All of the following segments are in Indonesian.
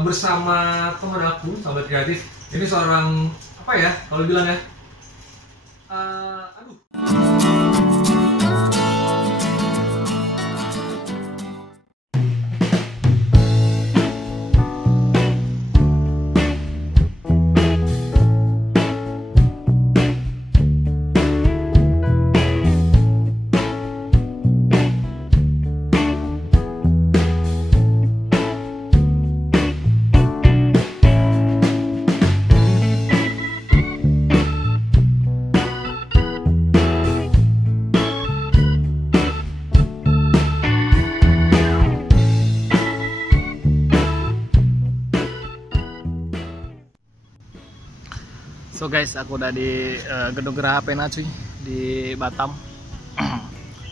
bersama teman aku, sahabat kreatif. Ini seorang apa ya? Kalau bilang ya, aduh. So guys, aku udah di Gedung Geraha Pena cuy, di Batam.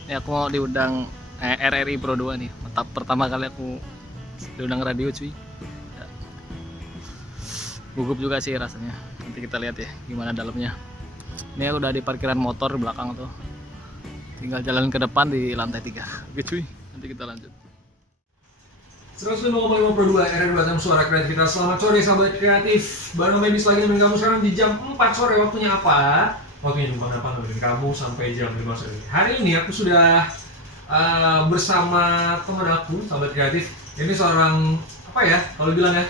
Ini aku mau diundang RRI Pro 2 nih. Pertama kali aku diundang radio cuy. Gugup juga sih rasanya. Nanti kita lihat ya gimana dalamnya. Ini aku udah di parkiran motor di belakang tuh. Tinggal jalan ke depan di lantai 3. Oke cuy, nanti kita lanjut. 105,5 per 2 RRI Batam, suara kreativitas. Selamat sore sahabat kreatif. Baru medis lagi nemenin kamu sekarang di jam 4 sore. Waktunya apa? Waktunya numpang apa nemenin kamu sampai jam 5 sore. Hari ini aku sudah bersama teman aku, sahabat kreatif. Ini seorang apa ya? Kalau bilang ya,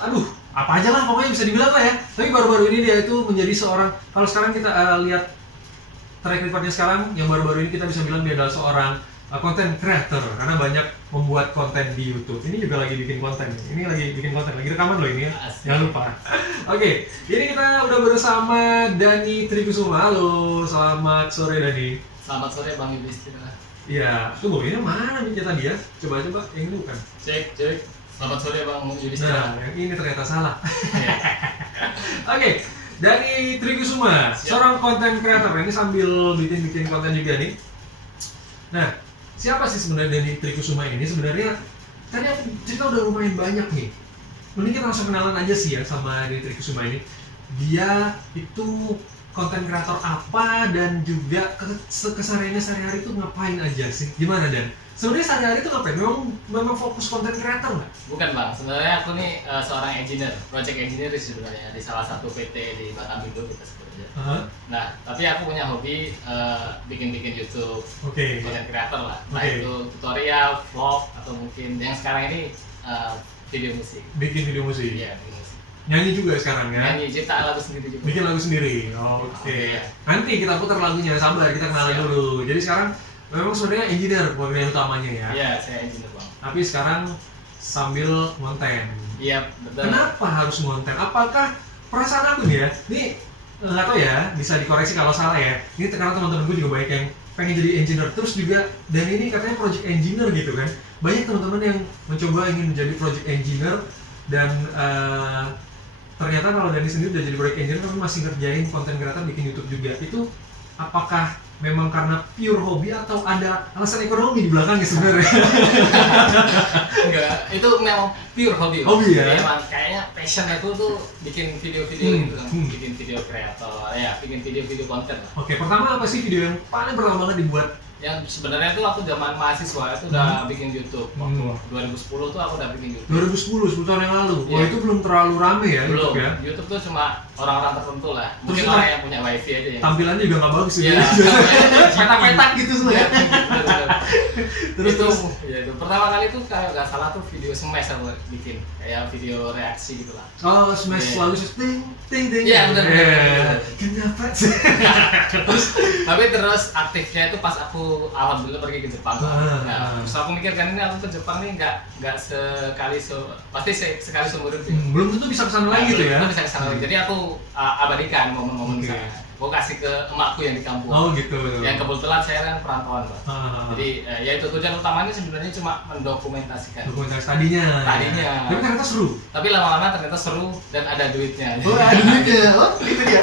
aduh, apa aja lah pokoknya bisa dibilang lah ya. Tapi baru-baru ini dia itu menjadi seorang, kalau sekarang kita lihat track recordnya sekarang, yang baru-baru ini kita bisa bilang dia adalah seorang content creator karena banyak membuat konten di YouTube. Ini juga lagi bikin konten. Ini lagi bikin konten, lagi rekaman loh ini ya. Jangan lupa. Oke, ini kita udah bersama Dani Trikusuma. Halo, selamat sore Dani. Selamat sore Bang Yudhistira. Iya, tunggu ini mana nih tadi ya? Coba yang ini bukan. Cek. Selamat sore Bang Yudhistira. Nah, yang ini ternyata salah. Oke, Dani Trikusuma, seorang content creator. Ini sambil bikin konten juga nih. Nah, siapa sih sebenarnya Dani Trikusuma ini? Sebenarnya tadi aku cerita udah lumayan banyak nih. Mending kita langsung kenalan aja sih ya sama Dani Trikusuma ini. Dia itu konten kreator apa dan juga kesehariannya sehari-hari itu ngapain aja sih? Gimana Dan? Sebenarnya sehari-hari itu ngapain? Memang fokus konten kreator nggak? Bukan Bang, sebenarnya aku nih seorang engineer, project engineer sebenarnya di salah satu PT di Batam Indo kita bekerja. Nah, tapi aku punya hobi bikin YouTube, content creator lah. Nah itu tutorial, vlog atau mungkin yang sekarang ini video musik. Bikin video musik? Iya, video musik. Nyanyi juga sekarang ya? Nyanyi, cipta lagu sendiri juga. Bikin lagu sendiri? Oke. Nanti kita putar lagunya, sabar, kita kenalan dulu. Jadi sekarang memang sebenarnya engineer pekerjaan utamanya ya? Iya, saya engineer Bang. Tapi sekarang sambil ngonten. Iya, betul. Kenapa harus ngonten? Apakah perasaan aku nih ya? Ini nggak tahu ya, bisa dikoreksi kalau salah ya. Ini karena teman-temanku juga banyak yang pengen jadi engineer. Terus juga, dan ini katanya project engineer gitu kan. Banyak teman-teman yang mencoba ingin menjadi project engineer. Dan ternyata kalau Dani sendiri udah jadi project engineer tapi masih ngerjain konten kreator bikin YouTube juga. Itu apakah memang karena pure hobi atau ada alasan ekonomi di belakangnya sebenarnya? Enggak, itu memang pure hobi. Hobi ya? Memang kayaknya passion itu tuh bikin video-video gitu kan. Bikin video kreator, ya bikin video-video konten lah. Oke, pertama apa sih video yang paling pertama banget dibuat? Yang sebenarnya tuh aku zaman mahasiswa itu udah bikin YouTube. Waktu 2010 tuh aku udah bikin YouTube. 10 tahun yang lalu? Wah, itu belum terlalu rame ya belum. YouTube ya? YouTube tuh cuma orang-orang tertentu lah. Terus Mungkin orang yang punya wifi aja ya. Tampilannya juga nggak bagus ya. Petak-petak gitu semua ya? Terus ya itu pertama kali tuh kayak nggak salah tuh video smash aku bikin. Kayak video reaksi gitu lah. Oh, smash lagu ting. Iya, benar. Kenapa sih? Terus aktifnya itu pas aku alhamdulillah pergi ke Jepang. Terus aku mikir kan ini aku ke Jepang nih nggak pasti sekali seumur hidup. Belum tentu bisa kesana lagi gitu ya? Belum bisa kesana lagi. Jadi aku abadikan momen-momen saya. Gue kasih ke emakku yang di kampung. Oh gitu. Yang kebetulan saya kan perantauan, Pak. Jadi ya itu tujuan utamanya sebenarnya cuma mendokumentasikan. Dokumentasi tadinya. Tapi ternyata seru. Tapi lama-lama ternyata seru dan ada duitnya. Oh, ada duitnya. Oh, itu dia.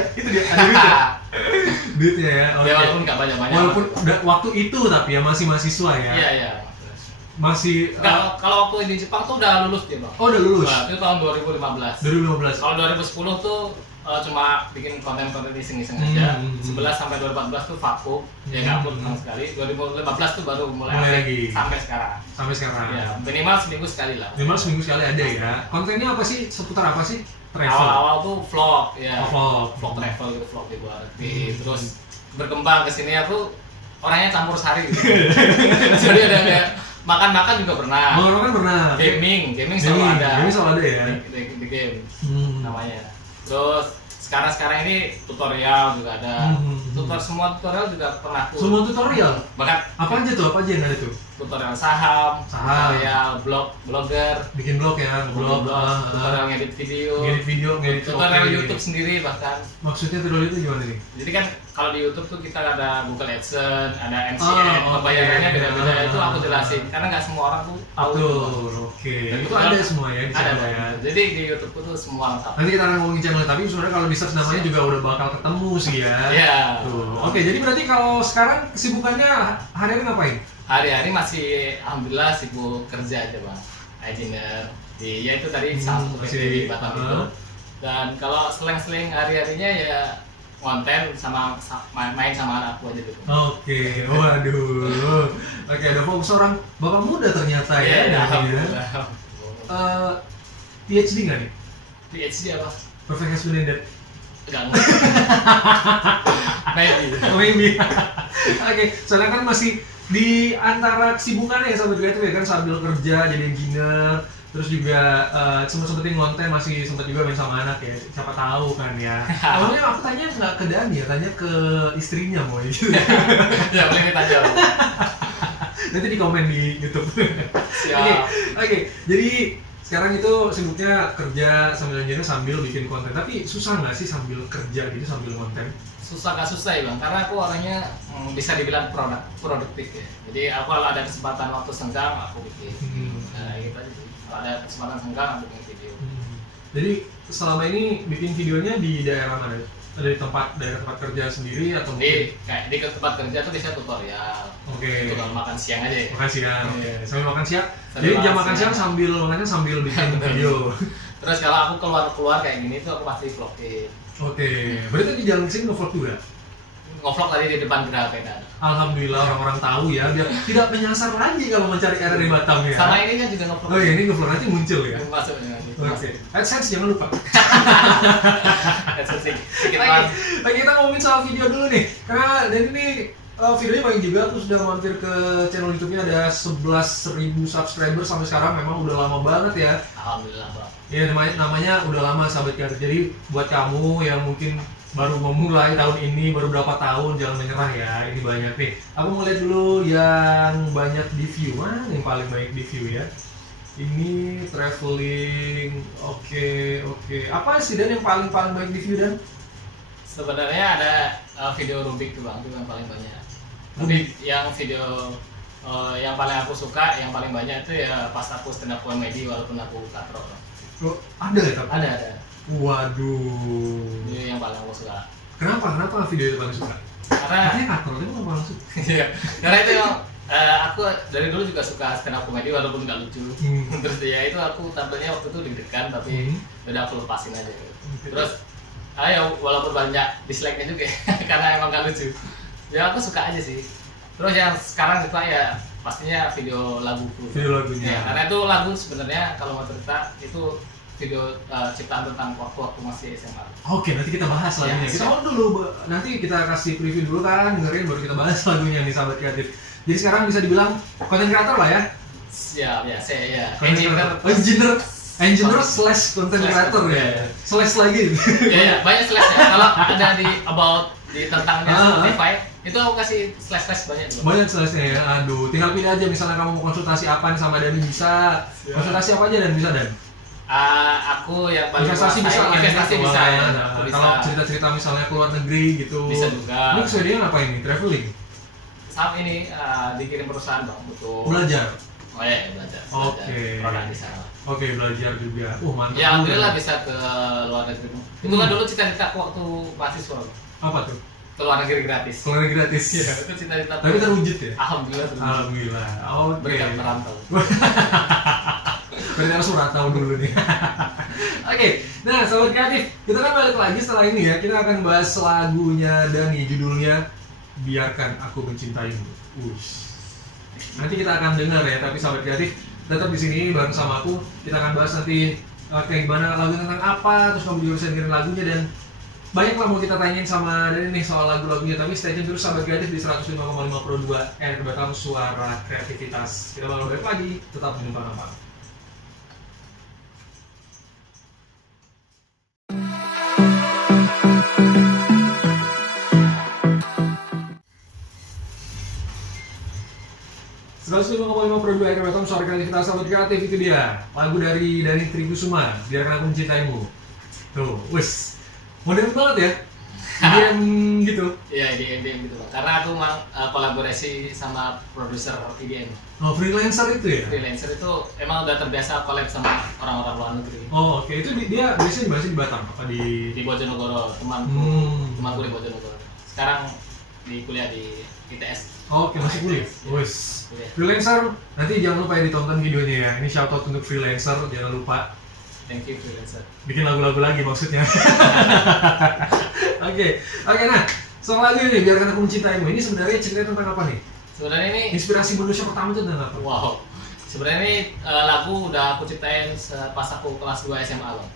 Ada duitnya. Duitnya ya. Ya walaupun nggak banyak-banyak. Walaupun waktu itu tapi ya masih mahasiswa ya. Iya. Masih kalau waktu di Jepang tuh udah lulus dia, Bang. Oh, udah lulus. Nah, itu tahun 2015. Kalau 2010 tuh cuma bikin konten-konten iseng-iseng aja. 11 sampai 2014 tuh vakum, ya nggak upload sama sekali. 2015 tuh baru mulai lagi sampai sekarang. Sampai sekarang. Ya, minimal seminggu sekali lah. Minimal seminggu sekali ada ya. Kontennya apa sih? Seputar apa sih? Travel. Awal-awal tuh vlog, ya. Vlog Travel gitu, vlog dibuat. Terus berkembang ke sini aku orangnya campur sari gitu. Jadi ada kayak makan-makan juga pernah. Makan pernah. Gaming selalu ada. Gaming selalu ada ya. Di game namanya. Terus sekarang ini tutorial juga ada. Semua tutorial juga pernah tuh. Semua tutorial. Bahkan apa aja yang ada tuh? Tutorial saham, tutorial blogger, bikin blog ya, tutorial ngedit video, tutorial YouTube sendiri bahkan. Maksudnya tutorial itu gimana nih? Jadi kan kalau di YouTube tuh kita ada Google AdSense, ada MCN, pembayarannya beda-beda. Itu aku jelasin karena nggak semua orang tuh tahu. Dan itu ada semua ya di channel ya. Jadi di YouTube tuh semua lengkap. Nanti kita akan ngomongin channel, tapi sebenarnya kalau di search namanya juga udah bakal ketemu sih ya. Iya. Oke, jadi berarti kalau sekarang kesibukannya hari-hari ngapain? Hari-hari masih alhamdulillah sibuk kerja aja bang, engineer ya itu tadi satu di Batam itu. Dan kalau seling-seling hari-harinya ya konten sama main sama anakku aja gitu. Oke, waduh. Oke, ada fokus seorang bapak muda ternyata ya. PhD nggak nih? PhD apa? Perfect Husband and Dad. Enggak. Maybe. Oke, soalnya kan masih di antara kesibukannya ya Sobat Kreatif ya kan, sambil kerja jadi engineer, terus juga sempetin konten, masih sempet juga main sama anak ya, siapa tahu kan ya. Awalnya aku tanya nggak ke Dani ya, tanya ke istrinya mau gitu. Ya boleh ditanya. Nanti di komen di YouTube. Siap. Oke. Jadi sekarang itu sibuknya kerja sambil engineer sambil bikin konten. Tapi susah nggak sih sambil kerja gitu sambil konten? Susah gak susah ya bang, karena aku orangnya bisa dibilang produktif ya. Jadi aku kalau ada kesempatan waktu senggang aku bikin. Nah gitu aja sih. Kalau ada kesempatan senggang aku bikin video. Jadi selama ini bikin videonya di daerah mana? Ada di daerah tempat kerja sendiri atau di tempat kerja tuh bisa tutorial. Oke. Itu kalau makan siang aja ya. Makan siang. Sambil makan siang. Jadi jam makan siang sambil bikin video. Terus kalau aku keluar kayak gini tuh aku pasti vlogin. Oke, berarti di jalan sini nge-vlog juga? Nge-vlog tadi di depan Geral Peda. Alhamdulillah orang-orang tahu ya, biar tidak menyasar lagi kalau mencari area di Batam ya. Sama ini kan juga nge-vlog. Oh iya, ini nge-vlog nanti muncul ya? Masuknya nanti. Oke, AdSense jangan lupa. AdSense sedikit banget. Oke, kita ngomongin soal video dulu nih. Karena dan ini videonya banyak juga, aku sudah mampir ke channel YouTube-nya ada 11.000 subscriber sampai sekarang, memang udah lama banget ya. Alhamdulillah Pak. Ya namanya udah lama Sahabat Kreatif. Jadi buat kamu yang mungkin baru memulai tahun ini, baru berapa tahun, jangan menyerah ya. Ini banyak nih. Aku mau lihat dulu yang banyak di view. Mana yang paling banyak di view ya? Ini traveling. Oke. Apa sih Dan yang paling banyak di view Dan? Sebenarnya ada video Rubik tuh Bang, itu yang paling banyak. Tapi yang video yang paling aku suka, yang paling banyak itu ya pas aku stand up comedy walaupun aku katro. Oh, ada ya tapi? Ada. Waduh. Ini yang paling aku suka. Kenapa video itu paling suka? Karena katro itu paling suka. Iya. Karena itu yang aku dari dulu juga suka stand up comedy walaupun nggak lucu. Terus ya itu aku tampilnya waktu itu deg-degan tapi udah aku lepasin aja. Terus walaupun banyak dislike-nya juga karena emang gak lucu. Ya aku suka aja sih. Terus yang sekarang suka ya pastinya video laguku. Video lagunya. Ya, karena itu lagu sebenarnya kalau mau cerita itu video ciptaan tentang waktu masih SMA. Oke, nanti kita bahas lagunya. Kita hold dulu, nanti kita kasih preview dulu kan, dengerin baru kita bahas lagunya nih Sahabat Kreatif. Jadi sekarang bisa dibilang content creator lah ya? Siap, ya saya ya. Engineer slash content creator ya. Slash lagi. Ya, banyak slash ya. Kalau ada di about di tentangnya Spotify itu aku kasih slash banyak juga. Banyak slashnya ya. Aduh, tinggal pilih aja misalnya kamu mau konsultasi apa nih sama Dani bisa. Konsultasi apa aja dan bisa Dan? Aku yang paling investasi bisa ya. Kalau cerita-cerita misalnya keluar negeri gitu. Bisa juga. Ini kesudiannya apa ini? Traveling? Saat ini dikirim perusahaan Bang untuk belajar. Oh iya, belajar. Oke. Produk di sana. Oke, belajar juga. Mantap. Ya, alhamdulillah bisa ke luar negeri. Itu kan dulu cita-citaku waktu mahasiswa. Apa tuh? Ke luar negeri gratis. Ke luar negeri gratis. Iya, itu cita-cita. Tapi terwujud ya? Alhamdulillah. Alhamdulillah. Berkat merantau. Berarti harus merantau dulu nih. Oke, nah Sobat Kreatif, kita kan balik lagi setelah ini ya. Kita akan bahas lagunya Dani, judulnya Biarkan Aku Mencintaimu. Nanti kita akan dengar ya, tapi Sobat Kreatif tetap di sini bareng sama aku. Kita akan bahas nanti kayak gimana lagu tentang apa, terus kamu juga bisa dengerin lagunya, dan banyak lah mau kita tanyain sama Dani nih soal lagu-lagunya. Tapi stay tune terus Sobat Kreatif di 105,5 Pro 2 RRI Batam, suara kreativitas. Kita bakal balik lagi, tetap di Numpang. Selalu 105,5 Pro 2 RRI Batam, suara kreativitas. Sobat Kreatif, itu dia lagu dari Dani Trikusuma, Biarkan Aku Mencintaimu. Tuh, wis modern banget ya. EDM gitu. Iya, EDM gitu. Karena aku kolaborasi sama produser EDM. Oh, freelancer itu ya? Freelancer itu emang udah terbiasa collab sama orang-orang luar negeri. Oh, oke. Itu dia biasanya di Batam apa di Bojonegoro, temanku di Bojonegoro. Sekarang di kuliah di ITS. Oke, masih kuliah. Wes. Freelancer, nanti jangan lupa ya ditonton videonya ya. Ini shout out untuk freelancer, jangan lupa. Thank you freelancer. Bikin lagu-lagu lagi maksudnya. Oke, nah soal lagu ini Biarkan Aku Mencintaimu ini sebenarnya cerita tentang apa nih? Sebenarnya ini inspirasi manusia pertama itu tentang apa? Wow, sebenarnya ini lagu udah aku ciptain pas aku kelas 2 SMA loh.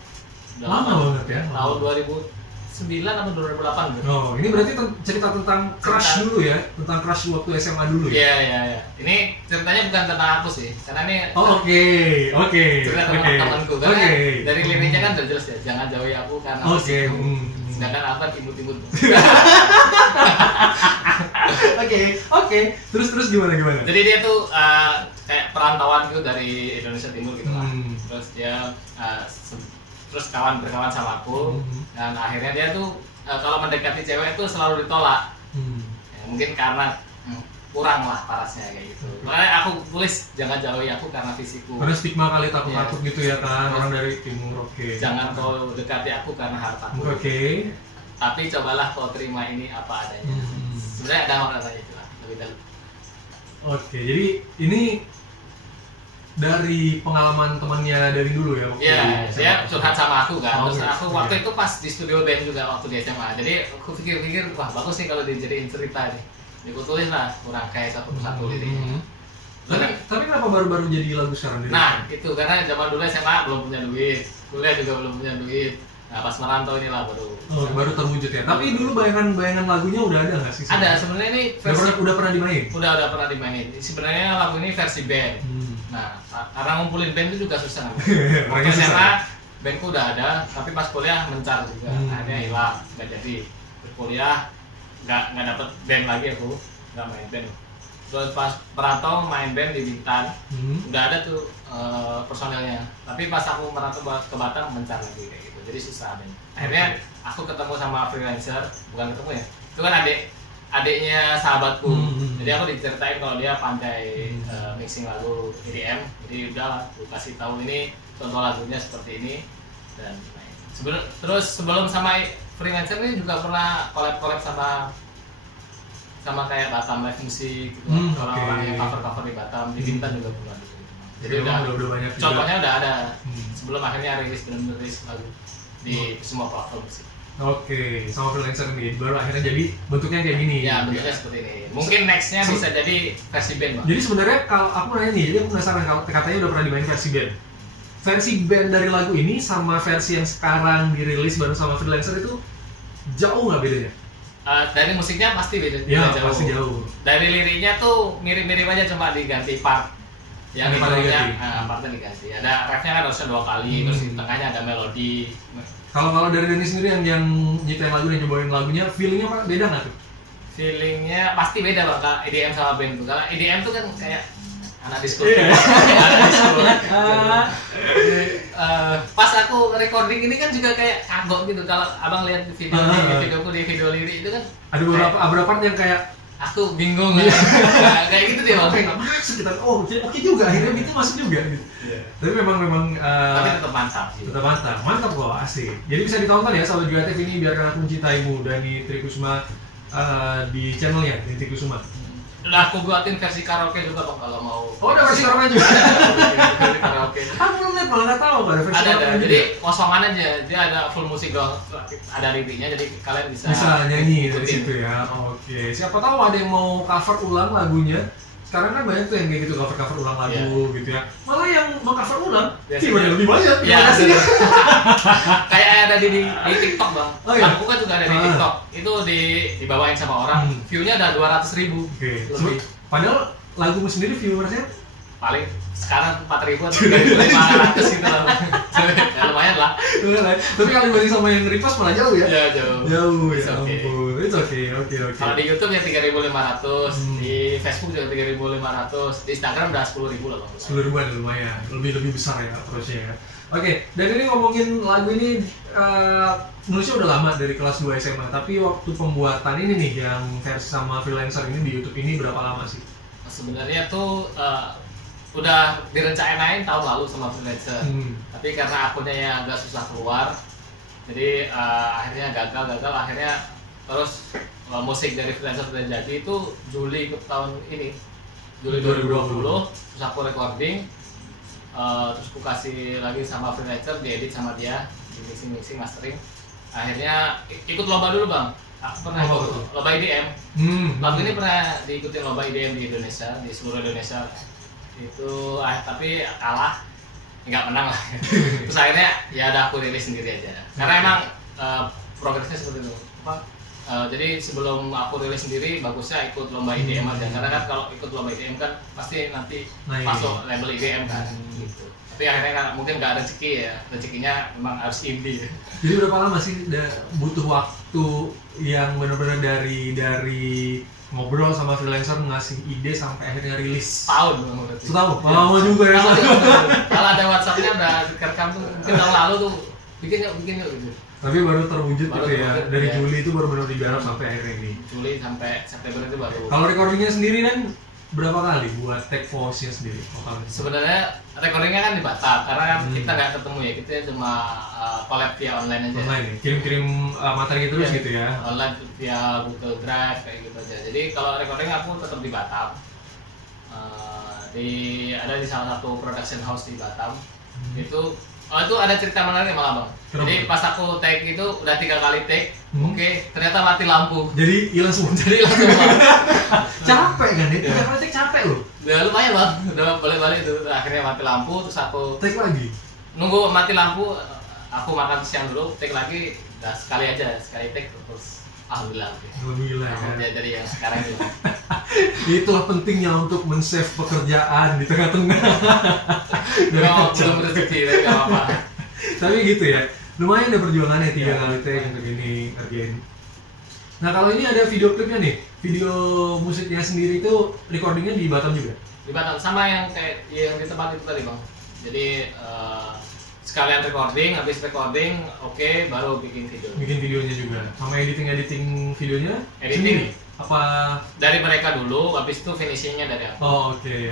Lama banget ya? Tahun 2009 atau 2008 gitu. Oh, ini berarti cerita tentang crush dulu ya? Tentang crush waktu SMA dulu ya? Iya. Ini ceritanya bukan tentang aku sih, karena ini oke. cerita tentang temanku. Karena dari liriknya kan udah jelas ya, jangan jauhi aku karena fisikku. Sedangkan apa imut-imut. Oke. Terus gimana? Jadi dia tuh kayak perantauan gitu dari Indonesia Timur gitu lah. Terus dia berkawan sama aku, dan akhirnya dia tuh kalau mendekati cewek itu selalu ditolak. Ya, mungkin karena kurang lah parasnya kayak gitu. Makanya aku tulis jangan jauhi aku karena fisikku. Karena stigma kali takut gitu ya kan, orang dari timur. Jangan kau dekati aku karena hartaku. Tapi cobalah kau terima ini apa adanya. Sebenarnya ada makna itu lah, lebih dalam. Jadi ini dari pengalaman temannya dari dulu ya? Iya, dia curhat sama aku kan. Terus aku waktu itu pas di studio band juga waktu di SMA. Jadi aku pikir-pikir, wah bagus nih kalau dijadiin cerita nih. Aku tulis lah, kurang kayak satu persatu liriknya. Tapi kenapa baru-baru jadi lagu sekarang? Nah, itu karena zaman dulu SMA belum punya duit, kuliah juga belum punya duit. Nah, pas merantau inilah baru terwujud ya. Tapi dulu bayangan lagunya udah ada nggak sih? Ada, sebenarnya ini versi udah pernah dimainin. Udah pernah dimainin. Sebenarnya lagu ini versi band. Nah, karena ngumpulin band itu juga susah. Waktu SMA bandku udah ada, tapi pas kuliah mencar juga. Akhirnya hilang, nggak jadi. Berkuliah nggak dapet band lagi aku, nggak main band. Terus pas merantau main band di Bintan, udah ada tuh personelnya. Tapi pas aku merantau ke Batam mencar lagi kayak gitu, jadi susah band. Akhirnya aku ketemu sama freelancer, bukan ketemu ya, itu kan adiknya sahabatku. Jadi aku diceritain kalau dia pandai mixing lagu EDM. Jadi udah aku kasih tahu ini contoh lagunya seperti ini dan terus sebelum sama freelancer ini juga pernah collab sama kayak Batam Live Music gitu. Orang-orang yang cover di Batam, di Bintan juga pernah gitu. Jadi udah banyak contohnya udah ada sebelum akhirnya rilis lagu di semua platform musik. Sama freelancer ini baru akhirnya jadi bentuknya kayak gini. Ya, bentuknya seperti ini. Mungkin nextnya bisa jadi versi band, Bang. Jadi sebenarnya kalau aku nanya nih, jadi aku penasaran kalau katanya udah pernah dimain versi band. Versi band dari lagu ini sama versi yang sekarang dirilis bareng sama freelancer itu jauh nggak bedanya? Dari musiknya pasti beda. Ya, pasti jauh. Dari liriknya tuh mirip-mirip aja, cuma diganti part. Yang partnya diganti. Ada refnya kan harusnya 2 kali, terus di tengahnya ada melodi. Kalau dari Dani sendiri yang nyiptain lagu dan nyobain lagunya, feelingnya beda nggak tuh? Feelingnya pasti beda Bang, EDM sama band tuh. Karena EDM tuh kan kayak anak disco. Pas aku recording ini kan juga kayak kagok gitu. Kalau abang lihat videoku di video lirik itu kan ada beberapa part yang kayak aku bingung kayak gitu deh Bang. Sekitar oke juga, akhirnya itu masuk juga gitu. Tapi memang tapi tetap mantap sih. Mantap kok, asik. Jadi bisa ditonton ya Sobat Kreatif ini Biarkan Aku Mencintaimu Dani Trikusuma di channelnya Dani Trikusuma. Udah aku buatin versi karaoke juga Bang kalau mau. Udah versi karaoke juga. Versi karaoke. Aku belum malah nggak tahu nggak ada versi ada. Jadi kosongan aja, dia ada full musik dong, ada liriknya, jadi kalian bisa nyanyi dari situ ya. Oke, siapa tahu ada yang mau cover ulang lagunya. Sekarang kan banyak tuh yang kayak gitu cover ulang lagu gitu ya. Malah yang mau cover ulang tiba-tiba lebih banyak. Iya. Kayak ada di TikTok bang. Oh, iya? Aku kan juga ada di TikTok. Itu dibawain sama orang, view-nya ada 200.000 lebih. Padahal lagumu sendiri viewersnya paling sekarang 4.000 atau 3.500 gitu lah. Ya lumayan lah. Tapi kalau dibanding sama yang repost malah jauh ya? Ya jauh. Jauh ya ampun. It's okay. Kalau di YouTube ya 3.500, di Facebook juga 3.500, di Instagram udah 10.000 lah bang. 10.000-an lumayan, lebih besar ya approach-nya ya. Oke, dan ini ngomongin lagu ini nulisnya udah lama dari kelas 2 SMA, tapi waktu pembuatan ini nih yang versi sama freelancer ini di YouTube ini berapa lama sih? Sebenarnya tuh udah direncanain tahun lalu sama freelancer, tapi karena akunnya yang agak susah keluar, jadi akhirnya gagal. Akhirnya terus musik dari freelancer udah jadi itu Juli tahun ini, Juli 2020, terus aku recording, terus aku kasih lagi sama freelancer, diedit sama dia, di mixing mastering. Akhirnya ikut lomba dulu bang. Aku pernah ikut lomba IDM. Lagu ini pernah diikuti lomba IDM di Indonesia, di seluruh Indonesia. Itu tapi kalah, nggak menang lah. Terus akhirnya ya udah aku rilis sendiri aja. Karena emang progresnya seperti itu. Jadi sebelum aku rilis sendiri, bagusnya ikut lomba IDM aja. Karena kan kalau ikut lomba IDM kan pasti nanti masuk label IDM kan. Gitu. Tapi akhirnya kan mungkin nggak rezeki ya, rezekinya memang harus indie. Jadi berapa lama sih butuh waktu yang benar-benar dari ngobrol sama freelancer ngasih ide sampai akhirnya rilis? Setahun. Lama juga ya. Kalau ada WhatsApp-nya udah direkam tuh mungkin tahun lalu tuh bikin yuk gitu. Tapi baru terwujud gitu ya. Dari Juli itu baru digarap sampai akhir ini. Juli sampai September itu baru. Kalau recordingnya sendiri kan berapa kali buat take voice-nya sendiri? Sebenarnya recordingnya kan di Batam, karena kan kita nggak ketemu ya, kita cuma collab via online aja. Online ya? Kirim materi terus gitu ya? Online via Google Drive kayak gitu aja. Jadi kalau recording aku tetap di Batam, ada di salah satu production house di Batam. Itu ada cerita menarik malah bang. Jadi pas aku take itu udah 3 kali take, ternyata mati lampu. Jadi hilang semua. Capek kan ya? 3 kali take capek loh. Ya lumayan bang, udah balik-balik itu. Akhirnya mati lampu, terus aku take lagi. Nunggu mati lampu, aku makan siang dulu, take lagi, udah sekali take terus. Alhamdulillah kan. Jadi yang sekarang itu. Itulah pentingnya untuk men-save pekerjaan di tengah-tengah. Belum rezeki, tapi nggak apa-apa. Tapi gitu ya, lumayan ada perjuangannya 3 kali take untuk ini kerjain. Nah kalau ini ada video klipnya nih, video musiknya sendiri itu recordingnya di Batam juga? Di Batam, sama yang kayak yang di tempat itu tadi bang. Jadi sekalian recording, habis recording, baru bikin video. Bikin videonya juga, sama editing videonya? Editing sendiri? Apa dari mereka dulu, habis itu finishingnya dari aku. Oke.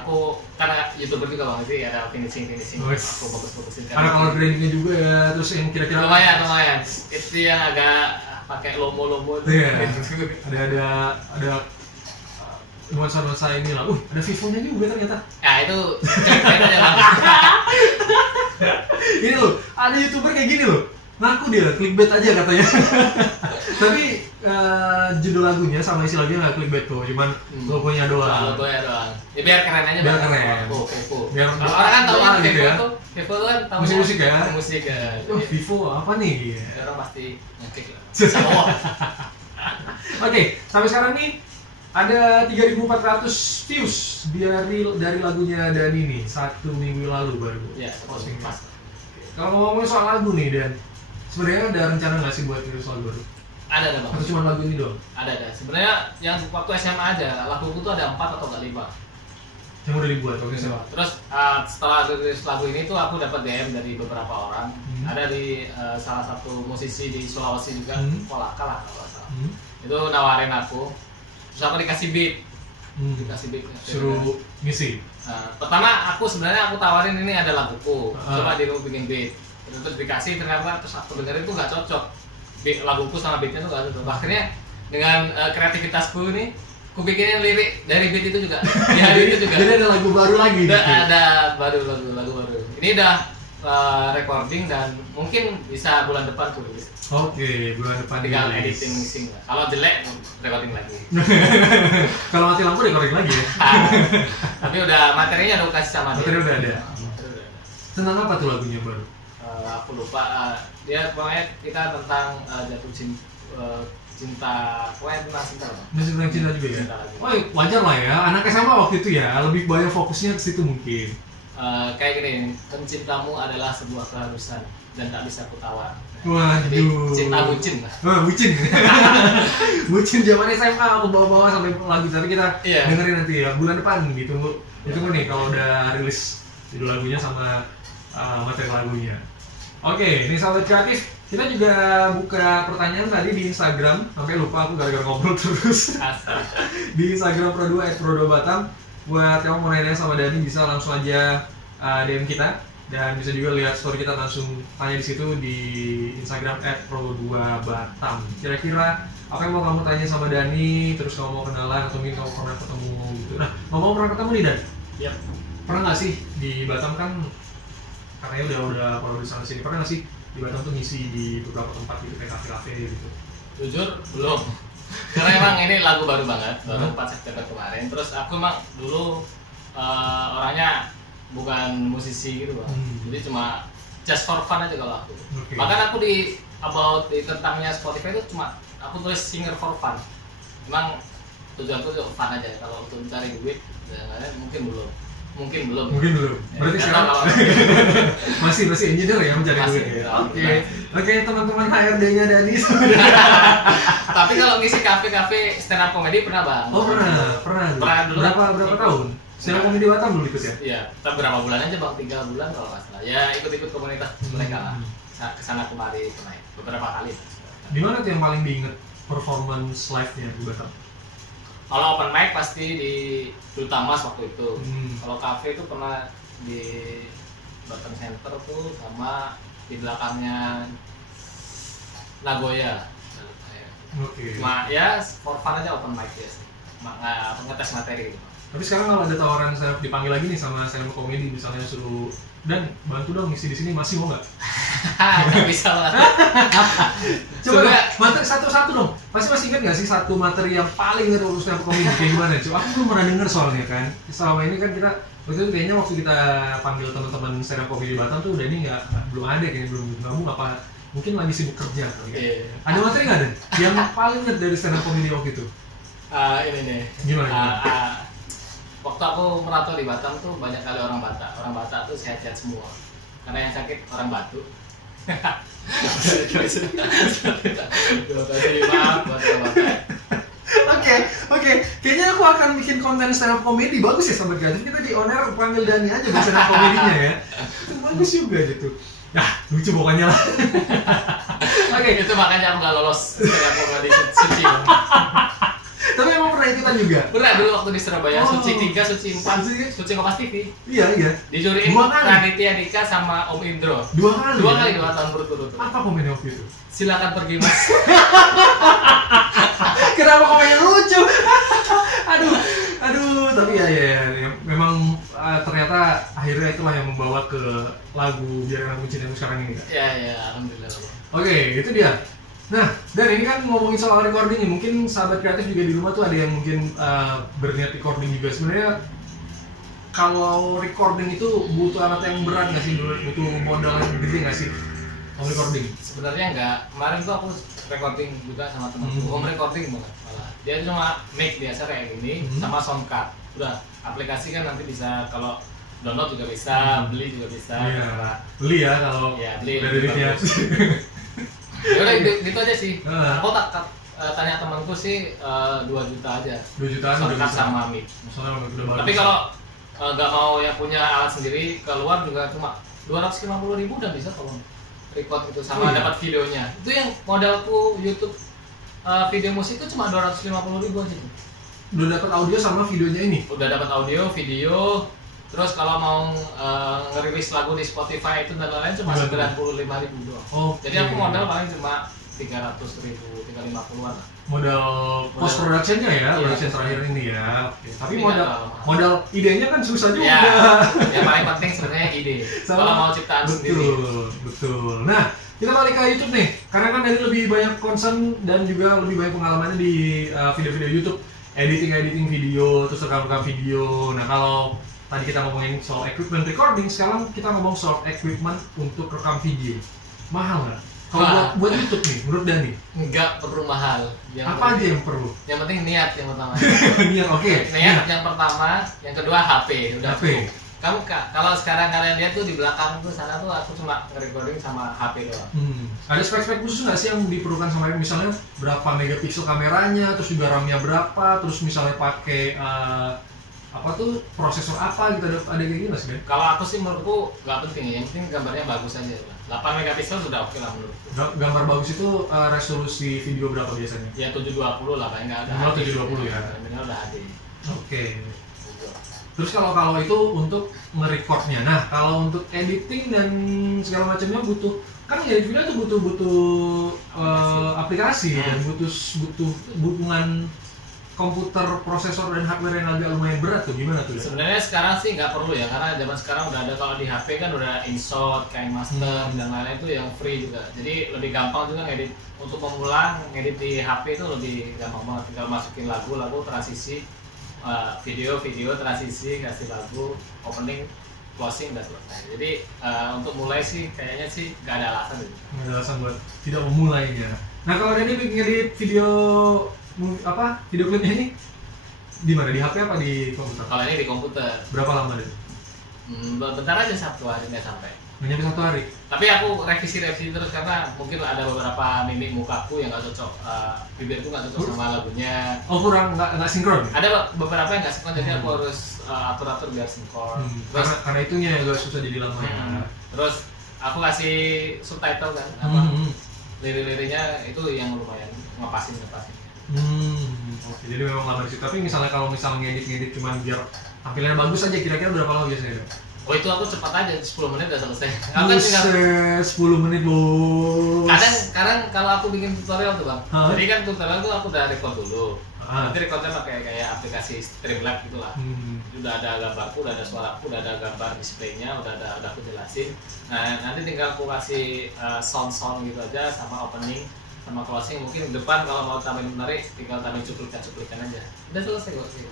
Aku karena YouTuber juga bang, jadi ada finishing. Aku bagus-bagusin. Ada color gradingnya juga ya, terus yang kira-kira lumayan. Itu yang agak pakai lomo-lomo. Iya. Ada nuansa ini lah. Ada Vivo-nya juga ternyata. Ya itu cek aja bang. Ini loh, ada YouTuber kayak gini loh. Ngaku dia clickbait aja katanya. Tapi judul lagunya sama isi lagunya nggak clickbait tuh, cuman logonya doang. Ya biar keren aja. Biar keren. Biar orang kan tahu kan gitu ya. Vivo tuh kan tahu musik ya. Musik ya. Vivo apa nih? Orang pasti ngeklik lah. Oke, sampai sekarang nih ada 3.400 views dari lagunya Dani nih, 1 minggu lalu baru. Iya, posting pas. Kalau ngomongin soal lagu nih Dan, sebenarnya ada rencana nggak sih buat rilis lagu baru? Ada bang. Atau cuma lagu ini doang? Ada. Sebenarnya yang waktu SMA aja, laguku tuh ada 4 atau 5. Yang udah dibuat waktu SMA. Terus setelah rilis lagu ini tuh aku dapat DM dari beberapa orang. Ada di salah satu musisi di Sulawesi juga, Polaka lah kalau nggak salah. Itu nawarin aku. Terus aku dikasih beat. Suruh ngisi. Pertama aku tawarin ini ada laguku, coba dirimu bikin beat. Terus dikasih, ternyata terus aku dengerin tuh nggak cocok. Laguku sama beatnya tuh nggak cocok. Akhirnya dengan kreativitasku ini, Kupikirin lirik dari beat itu juga. Di hari itu juga. Jadi ada lagu baru lagi. Ada lagu baru. Ini udah recording dan mungkin bisa bulan depan tuh rilis. Oke, bulan depan tinggal editing mixing lah. Kalau jelek recording lagi. Kalau mati lampu recording lagi ya. Tapi udah materinya udah kasih sama dia. Materi udah ada. Tentang apa tuh lagunya baru? Aku lupa. Dia pokoknya kita tentang jatuh cinta, pokoknya tentang cinta lah. Masih tentang cinta juga ya? Oh, wajar lah ya, anak SMA waktu itu ya, lebih banyak fokusnya ke situ mungkin. Kayak gini, pencintamu adalah sebuah keharusan dan tak bisa kutawar. Waduh. Cinta bucin lah. Wah, bucin. Bucin zaman SMA aku bawa-bawa sampai lagu, tapi kita dengerin nanti ya, bulan depan gitu. Ditunggu nih kalau udah rilis judul lagunya sama materi lagunya. Oke, ini sahabat kreatif. Kita juga buka pertanyaan tadi di Instagram, sampai lupa aku gara-gara ngobrol terus. Di Instagram Pro2@Pro2Batam. Buat kamu mau nanya sama Dani bisa langsung aja DM kita dan bisa juga lihat story kita langsung tanya di situ di Instagram @Pro2Batam. Kira-kira apa yang mau kamu tanya sama Dani, terus kamu mau kenalan atau mungkin kamu pernah ketemu gitu. Nah, ngomong pernah ketemu nih Dan? Iya. Pernah nggak sih di Batam kan? Katanya udah kalau di sana sini pernah nggak sih di Batam tuh ngisi di beberapa tempat gitu kayak kafe-kafe gitu? Jujur belum, karena emang ini lagu baru banget, baru 4 September kemarin. Terus aku emang dulu orangnya bukan musisi gitu bang, jadi cuma just for fun aja kalau aku. Bahkan aku di tentangnya Spotify itu cuma aku tulis singer for fun. Emang tujuanku tuh fun aja, kalau untuk mencari duit mungkin belum. Berarti sekarang masih engineer ya mencari duit. Oke, teman-teman HRD-nya Dani. Tapi kalau ngisi kafe-kafe stand up comedy pernah bang. Oh pernah dulu. Berapa tahun? Stand up comedy Batam dulu ikut ya? Iya, tapi berapa bulan aja bang, 3 bulan kalau nggak salah. Ya ikut komunitas mereka lah. Kesana kemari pernah beberapa kali. Di mana tuh yang paling diinget performance live-nya di Batam? Kalau open mic pasti di Dutamas waktu itu. Kalau cafe itu pernah di Batam Center tuh sama di belakangnya Nagoya. Cuma ya for fun aja open mic ya sih. Ngetes materi gitu. Tapi sekarang kalau ada tawaran saya dipanggil lagi nih sama stand up comedy misalnya suruh Dan bantu dong ngisi di sini, masih mau nggak? Nggak bisa lah. Coba materi satu-satu dong. Masih ingat nggak sih satu materi yang paling ngerusak stand up comedy kayak gimana? Coba aku belum pernah denger soalnya kan. Selama ini kan kita kayaknya waktu kita panggil teman-teman stand up comedy Batam tuh udah ini belum ada kayaknya belum gabung apa mungkin lagi sibuk kerja kali ya. Ada materi nggak Dan? Yang paling inget dari stand up comedy waktu itu? Ini nih. Gimana? Waktu aku merantau di Batam tuh banyak kali orang Batak. Orang Batak tuh sehat-sehat semua. Karena yang sakit orang Batu. Maaf buat orang Batak. Oke. Kayaknya aku akan bikin konten stand up comedy. Bagus ya sahabat kreatif. Kita di on air panggil Dani aja buat stand up comedy-nya ya. Itu bagus juga gitu. Ya, lucu pokoknya lah. Oke. Itu makanya aku nggak lolos stand up comedy suci. Tapi emang pernah ikutan juga? Pernah dulu waktu di Surabaya, Suci 3, Suci 4, Suci Kompas TV. Iya. Dijuriin Raditya Dika sama Om Indro. 2 kali? 2 kali 2 tahun berturut-turut. Apa komennya waktu itu? Silakan pergi mas. Kenapa komennya lucu? Aduh, tapi ya memang ternyata akhirnya itulah yang membawa ke lagu Biar Aku Cintamu sekarang ini kan? Ya, alhamdulillah. Oke, itu dia. Nah, dan ini kan ngomongin soal recording nih, mungkin sahabat kreatif juga di rumah tuh ada yang mungkin berniat recording juga. Sebenarnya kalau recording itu butuh alat yang berat nggak sih? Butuh modal yang gede nggak sih? Home recording? Sebenarnya nggak. Kemarin tuh aku recording juga sama temanku. Home recording banget malah. Dia cuma mic biasa kayak gini sama sound card. Udah, aplikasi kan nanti bisa kalau download juga bisa, beli juga bisa. Iya. Beli ya kalau beli dari dia. Ya udah gitu aja sih. Aku tanya temanku sih 2 juta aja. 2 jutaan soundcard sama mic. Tapi kalau nggak mau yang punya alat sendiri keluar juga cuma 250.000 udah bisa kalau record itu sama dapat videonya. Itu yang modalku YouTube video musik itu cuma 250.000 aja tuh. Udah dapat audio sama videonya ini? Udah dapat audio, video. Terus kalau mau ngerilis lagu di Spotify itu dan lain-lain cuma 95.000 doang. Jadi aku modal paling cuma 300.000, 350-an lah. Modal post productionnya ya, production terakhir ini ya. Oke. Tapi modal idenya kan susah juga. Ya, yang paling penting sebenarnya ide. Kalau mau ciptaan sendiri. Betul. Nah, kita balik ke YouTube nih. Karena kan Dani lebih banyak concern dan juga lebih banyak pengalamannya di video-video YouTube, editing video, terus rekam video. Nah, kalau tadi kita ngomongin soal equipment recording, sekarang kita ngomong soal equipment untuk rekam video. Mahal nggak? Kalau buat YouTube nih, menurut Dani? Nggak perlu mahal. Apa aja yang perlu? Yang penting niat yang pertama. Niat, oke. Niat yang pertama, yang kedua HP. Udah HP. Kamu kalau sekarang kalian lihat tuh di belakang tuh sana tuh aku cuma recording sama HP doang. Ada spek-spek khusus nggak sih yang diperlukan sama misalnya berapa megapiksel kameranya, terus juga RAM-nya berapa, terus misalnya pakai apa tuh prosesor apa gitu, ada kayak gitu nggak sih? Kalau aku sih menurutku nggak penting ya, yang penting gambarnya bagus aja. 8 megapiksel sudah oke lah menurutku. Gambar bagus itu resolusi video berapa biasanya? Ya 720 lah, paling nggak ada. 720 ya. Minimal udah HD. Oke. Terus kalau itu untuk merecordnya. Nah, kalau untuk editing dan segala macamnya butuh, kan edit video itu butuh aplikasi dan butuh hubungan komputer, prosesor dan hardware yang agak lumayan berat tuh, gimana tuh? Sebenarnya sekarang sih nggak perlu ya, karena zaman sekarang udah ada, kalau di HP kan udah InShot, KineMaster dan lain-lain itu yang free juga. Jadi lebih gampang juga ngedit. Untuk pemula ngedit di HP itu lebih gampang banget, tinggal masukin lagu transisi, video transisi, kasih lagu, opening, closing, udah selesai. Jadi untuk mulai sih kayaknya sih nggak ada alasan gitu. Nggak ada alasan buat tidak memulainya. Nah, kalau Dani ngedit video video klipnya ini di mana? Di HP apa di komputer? Kalau ini di komputer. Berapa lama deh? Bentar aja, 1 hari nggak sampai. Nggak nyampe 1 hari? Tapi aku revisi terus karena mungkin ada beberapa mimik mukaku yang nggak cocok, bibirku nggak cocok sama lagunya. Oh, kurang nggak sinkron? Ada beberapa yang nggak sinkron, jadi aku harus atur biar sinkron. Karena itunya agak susah jadi lama ya. Terus aku kasih subtitle kan, lirik-liriknya itu yang lumayan ngepasin. Oke, jadi memang lama sih. Tapi kalau misalnya ngedit cuma biar tampilannya bagus aja, kira-kira berapa lama biasanya? Oh, itu aku cepat aja, 10 menit udah selesai. Buset, 10 menit loh. Kadang kalau aku bikin tutorial tuh, Bang. Jadi kan tutorial tuh aku udah record dulu. Nanti recordnya pakai kayak aplikasi Streamlabs gitu lah. Udah ada gambarku, udah ada suaraku, udah ada gambar displaynya, udah aku jelasin. Nah, nanti tinggal aku kasih sound gitu aja sama opening sama closing. Mungkin depan kalau mau tambahin menarik tinggal tambahin cuplikan aja. Udah selesai kok sih.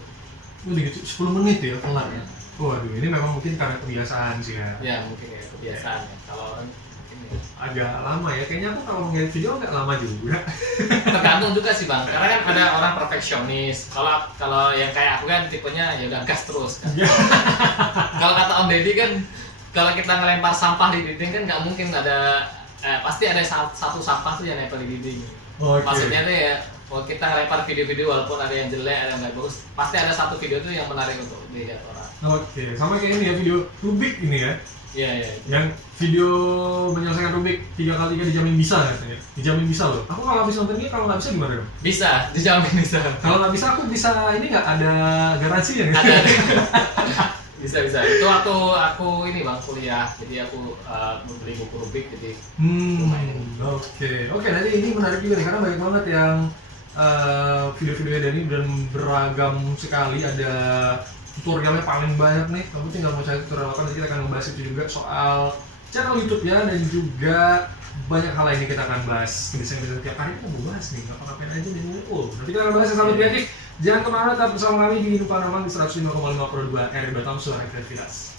Udah gitu 10 menit ya kelar ya. Waduh, ini memang mungkin karena kebiasaan sih ya. Ya, mungkin ya kebiasaan ya. Kalau agak lama ya, kayaknya aku kalau ngedit video agak lama juga. Tergantung juga sih, Bang, karena kan ada orang perfeksionis. Kalau yang kayak aku kan tipenya ya udah gas terus kan. Kalau kata Om Deddy kan, kalau kita ngelempar sampah di dinding kan nggak mungkin ada pasti ada satu sampah tuh yang nempel di dinding. Maksudnya tuh ya, kalau kita ngelempar video-video walaupun ada yang jelek, ada yang nggak bagus, pasti ada satu video tuh yang menarik untuk dilihat orang. Oke, sama kayak ini ya, video Rubik ini ya. Iya. Yang video menyelesaikan Rubik 3x3 dijamin bisa katanya. Dijamin bisa loh. Aku kalau habis nonton ini, kalau nggak bisa gimana dong? Bisa, dijamin bisa. Kalau nggak bisa, aku bisa ini nggak ada garansi ya? Ada. Bisa. Itu waktu aku ini, Bang, kuliah. Jadi aku membeli buku Rubik, jadi lumayan. Oke. Nanti ini menarik juga nih, karena banyak banget yang video-videonya Dani dan beragam sekali. Ada tutorialnya paling banyak nih. Kamu tinggal mau cari tutorial apa, nanti kita akan membahas itu juga soal channel YouTube-nya, dan juga banyak hal lainnya kita akan bahas. Biasanya tiap hari kita mau bahas nih, ngapa-ngapain aja nih. Nanti kita akan bahas yang sangat kreatif. Jangan kemana, tetap bersama kami di Nupa Namang di 105,5 Pro 2 R Batam, suara kreativitas.